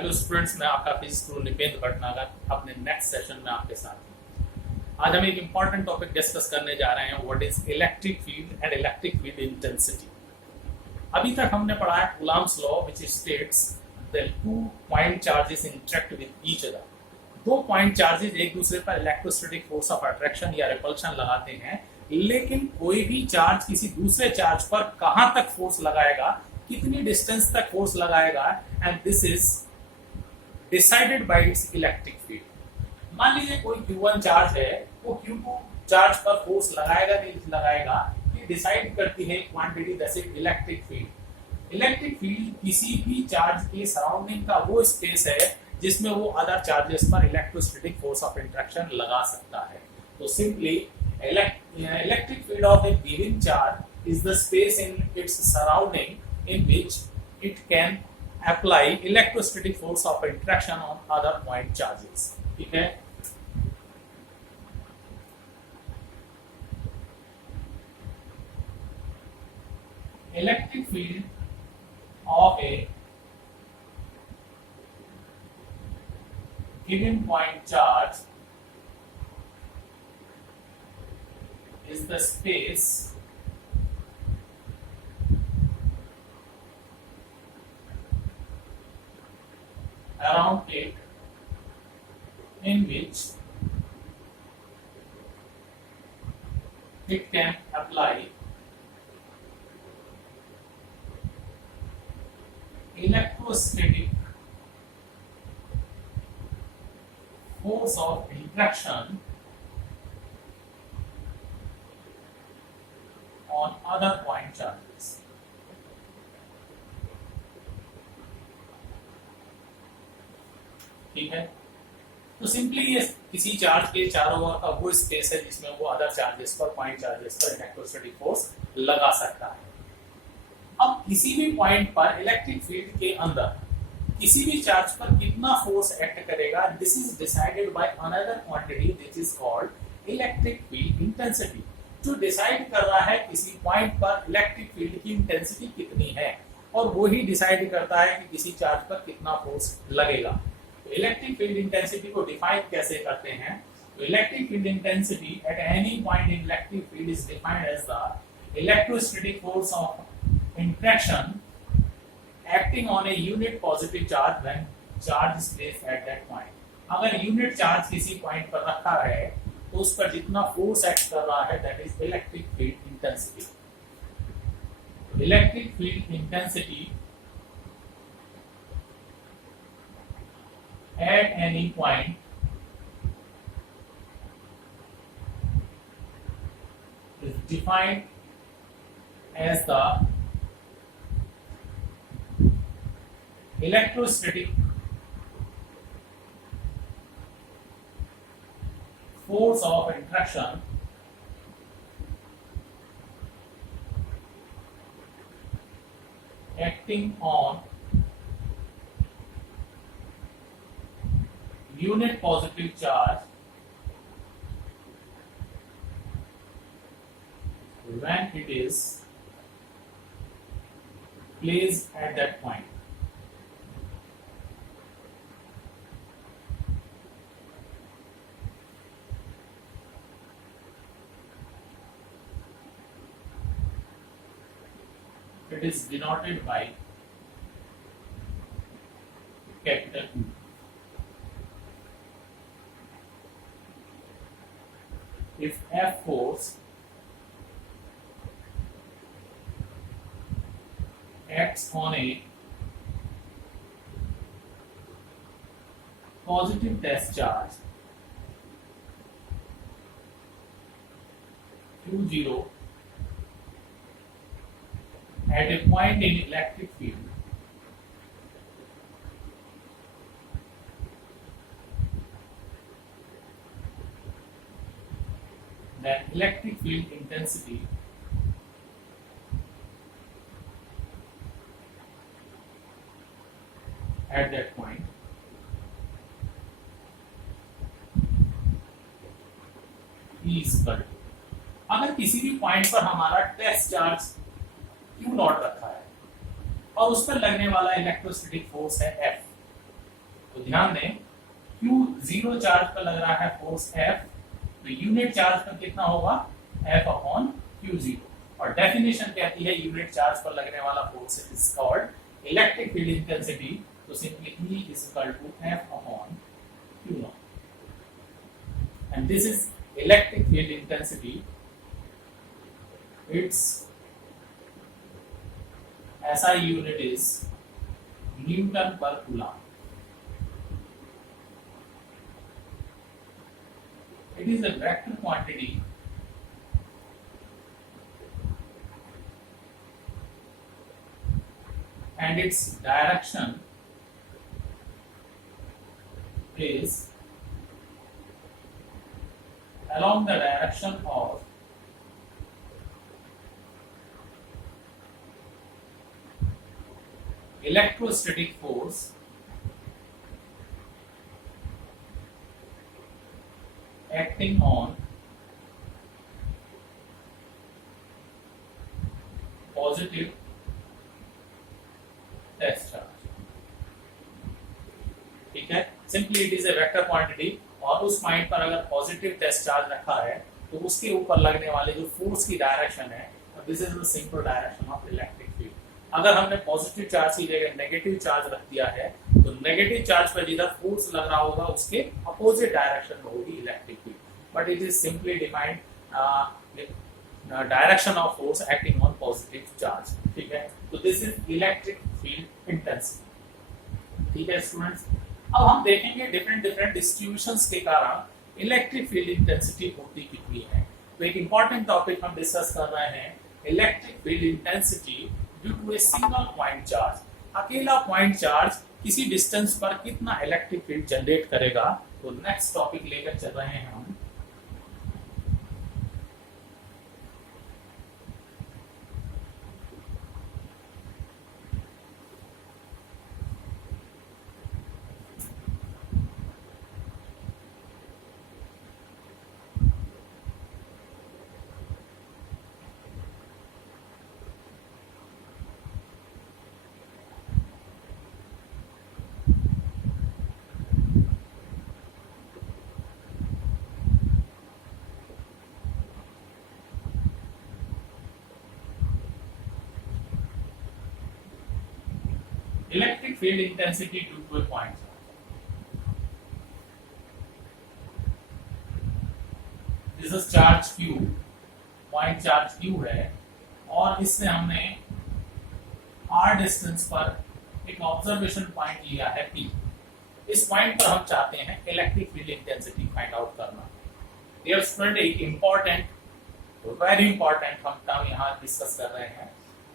Hello students, मैं आपका फिजिक्स गुरु निपेंद्र भटनागर अपने नेक्स्ट सेशन में आपके साथ हूं। आज हम एक इंपॉर्टेंट टॉपिक डिस्कस करने जा रहे हैं, what is electric field and electric field intensity. अभी तक हमने पढ़ा है Coulomb's law which states that two point charges interact with each other. दो पॉइंट चार्जेस एक दूसरे पर इलेक्ट्रोस्टैटिक फोर्स ऑफ अट्रैक्शन या रिपल्शन लगाते हैं, लेकिन कोई भी चार्ज किसी दूसरे चार्ज पर कहां तक फोर्स लगाएगा, कितनी डिस्टेंस तक फोर्स लगाएगा, and this is decided by it's electric field. मान लीजिए कोई Q1 चार्ज है, वो Q2 चार्ज पर फोर्स लगाएगा नहीं लगाएगा, ये डिसाइड करती है quantity, that is electric field. Electric field किसी भी चार्ज के सराउंडिंग का वो स्पेस है जिसमें वो अदर चार्जेस पर इलेक्ट्रोस्टैटिक फोर्स ऑफ इंटरेक्शन लगा सकता है। तो simply electric field of A given charge is the space in its surrounding in which it can apply electrostatic force of interaction on other point charges. ठीक है, electric field of A given point charge is the space around it in which it can apply electrostatic force of interaction on other point charges. ठीक है, तो सिंपली ये किसी चार्ज के चारों ओर का वो स्पेस है जिसमें वो अदर चार्जेस पर, पॉइंट चार्जेस पर इलेक्ट्रोस्टैटिक फोर्स लगा सकता है। अब किसी भी पॉइंट पर इलेक्ट्रिक फील्ड के अंदर किसी भी चार्ज पर कितना फोर्स एक्ट करेगा, this is decided by another quantity which is called electric field intensity. जो डिसाइड कर रहा है किसी पॉइंट पर इलेक्ट्रिक फील्ड की इंटेंसिटी कितनी है, और वो ही डिसाइड करता है कि किसी चार्ज पर कितना फोर्स लगेगा। इलेक्ट्रिक फील्ड इंटेंसिटी को डिफाइन कैसे करते हैं? तो electric field intensity at any point in electric field is defined as the electrostatic force of interaction acting on a unit positive charge when charge is placed at that point. अगर unit charge किसी point पर रखा है तो उस पर जितना force act कर रहा है, that is electric field intensity. Electric field intensity at any point is defined as the electrostatic force of interaction acting on unit positive charge when it is placed at that point. It is denoted by capital U. If F force acts on a positive test charge Q0 at a point in electric field, then electric field intensity at that point is equal to, अगर किसी भी पॉइंट पर हमारा test charge Q0 रखा है और उस पर लगने वाला इलेक्ट्रोस्टैटिक फोर्स है F, तो ध्यान दें Q जीरो चार्ज पर लग रहा है फोर्स F, तो यूनिट चार्ज पर कितना होगा F अपॉन क्यू जीरो। और डेफिनेशन कहती है यूनिट चार्ज पर लगने वाला force is called electric field intensity, तो simply E is equal to F upon q naught, and this is electric field intensity. It's SI unit is Newton per Coulomb. It is a vector quantity and its direction is along the direction of electrostatic force acting on positive test charge। ठीक है, simply it is a vector quantity, और उस पॉइंट पर अगर positive test charge रखा है तो उसके ऊपर लगने वाले जो फोर्स की डायरेक्शन है, this is the simple direction of electric field. अगर हमने पॉजिटिव चार्ज की जगह नेगेटिव चार्ज रख दिया है तो नेगेटिव चार्ज पर जिधर फोर्स लग रहा होगा उसके अपोजिट डायरेक्शन में होगी electric field, but it is simply defined direction of force acting on positive charge. ठीक है, तो this is electric field intensity. ठीक है स्टूडेंट्स, अब हम देखेंगे डिफरेंट डिफरेंट डिस्ट्रीब्यूशंस के कारण इलेक्ट्रिक फील्ड इंटेंसिटी होती कितनी है। तो एक इंपॉर्टेंट टॉपिक हम डिस्कस कर रहे हैं, electric field intensity due to a single point charge. अकेला पॉइंट चार्ज किसी डिस्टेंस पर कितना इलेक्ट्रिक फील्ड जनरेट करेगा, तो नेक्स्ट टॉपिक लेकर चल रहे हैं हम। Electric field intensity due to a point charge. This is charge Q, point charge Q है, और इससे हमने R डिस्टेंस पर एक ऑब्जर्वेशन पॉइंट लिया है P। इस पॉइंट पर हम चाहते हैं electric field intensity find out करना। डियर स्टूडेंट, एक इंपॉर्टेंट वेरी इंपॉर्टेंट हम टर्म यहाँ डिस्कस कर रहे हैं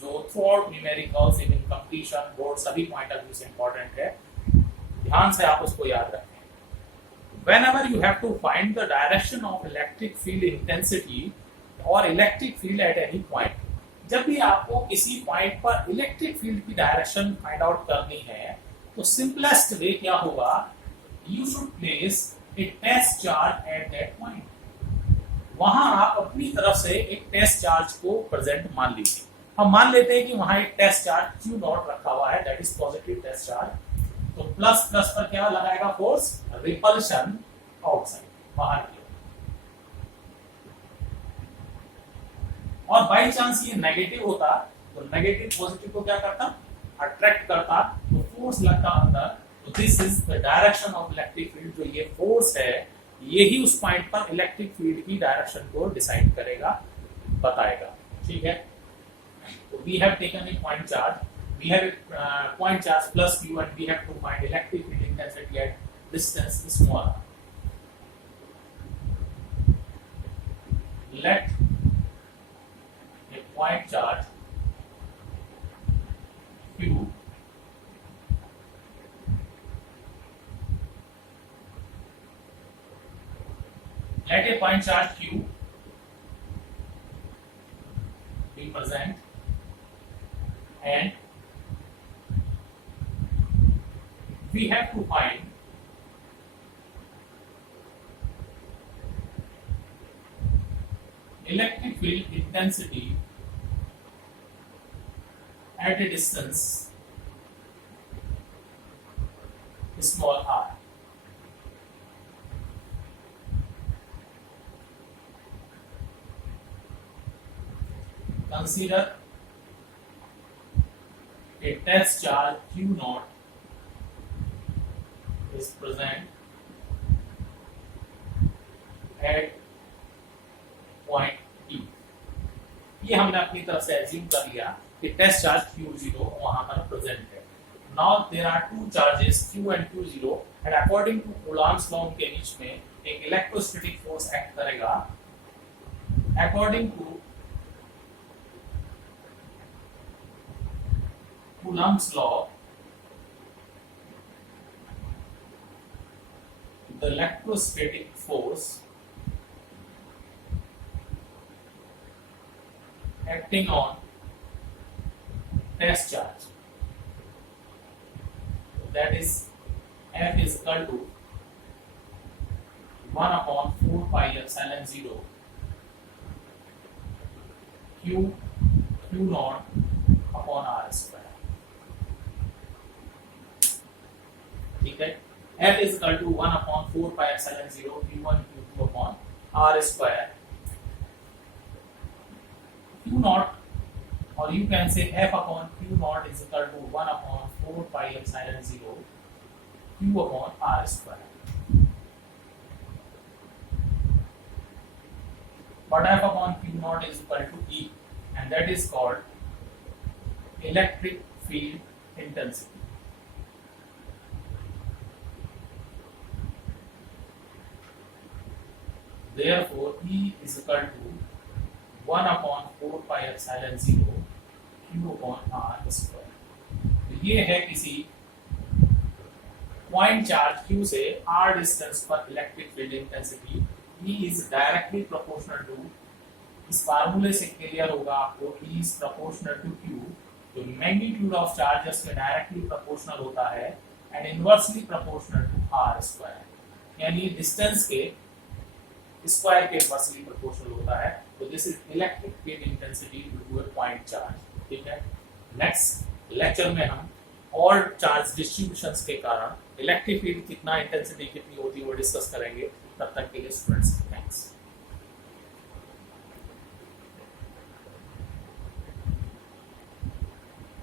जो through out numericals even completion board सभी पॉइंट ऑफ व्यू से इंपॉर्टेंट है, ध्यान से आप उसको याद रखें। whenever you have to find the direction of electric field intensity or electric field at any point, जब भी आपको किसी पॉइंट पर इलेक्ट्रिक फील्ड की डायरेक्शन फाइंड आउट करनी है तो सिंपलेस्ट वे क्या होगा, you should place a test charge at that point. वहां आप अपनी तरफ से एक टेस्ट चार्ज को प्रेजेंट मान लीजिए। हम मान लेते हैं कि वहां एक टेस्ट चार्ज Q नॉट रखा हुआ है, that is positive test charge. तो प्लस प्लस पर क्या लगाएगा फोर्स, रिपल्शन आउटसाइड, बाहर की ओर। और बाई चांस ये नेगेटिव होता तो नेगेटिव पॉजिटिव को क्या करता, अट्रैक्ट करता, तो फोर्स लगता अंदर। तो this is the direction of electric field. जो ये फोर्स है यही उस पॉइंट पर इलेक्ट्रिक फील्ड की डायरेक्शन को डिसाइड करेगा, बताएगा। ठीक है, so we have taken a point charge, we have a point charge plus Q, and we have to find electric field intensity at distance small r. Let a point charge Q let a point charge Q be present and we have to find electric field intensity at a distance small r. Consider a test charge Q naught is present at point E. ये हमने अपनी तरफ से एज्यूम कर लिया कि test charge Q0 वहां पर प्रेजेंट है. Now there are two charges Q and Q0 and according to Coulomb's law के बीच में एक इलेक्ट्रोस्टैटिक फोर्स एक्ट करेगा. According to Coulomb's law, the electrostatic force acting on test charge, that is F is equal to 1 upon 4 pi epsilon 0 Q naught upon R square. ठीक है, F is equal to 1 upon 4 pi epsilon 0 Q1 Q2 upon R square. Q naught, or you can say F upon Q naught is equal to 1 upon 4 pi epsilon 0 Q upon R square. But F upon Q naught is equal to E, and that is called electric field intensity. Therefore, E is equal to 1 upon 4 pi epsilon 0 Q upon R square. तो ये है किसी point charge Q से R distance पर electric field intensity. E is directly proportional to, इस फार्मूले से क्लियर होगा आपको, E is proportional to Q, तो मैग्नीट्यूड ऑफ चार्जेस के डायरेक्टली प्रोपोर्शनल होता है and inversely proportional to R square, यानी डिस्टेंस के स्क्वायर के इनवर्सली प्रोपोर्शनल होता है. तो this is electric field intensity due to a point charge. ठीक है, नेक्स्ट लेक्चर में हम और चार्ज डिस्ट्रीब्यूशंस के कारण इलेक्ट्रिक फील्ड कितना इंटेंसिटी कितनी होती है वो डिस्कस करेंगे. तब तक के लिए स्टूडेंट्स थैंक्स.